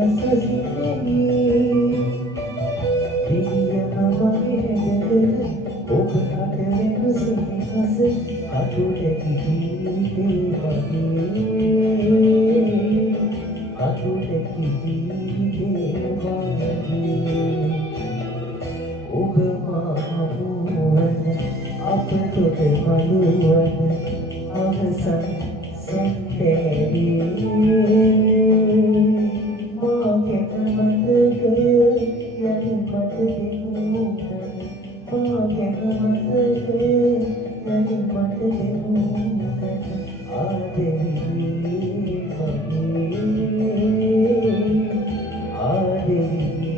අසසිතෙහි පිළියම වගේ හැදෙන ඔබ අතරින් සිහිනස අතුලකි ජීවිතේ වගේ අතුලකි ජීවිතේ වගේ ඔබ මහනුවන අපතොට මළුවන අවසන් සැන්තේදී මාගේ මතකය යන මත දෙමුන මාගේ මතකය යන මත දෙමුන ආදෙවි මගේ ආදෙවි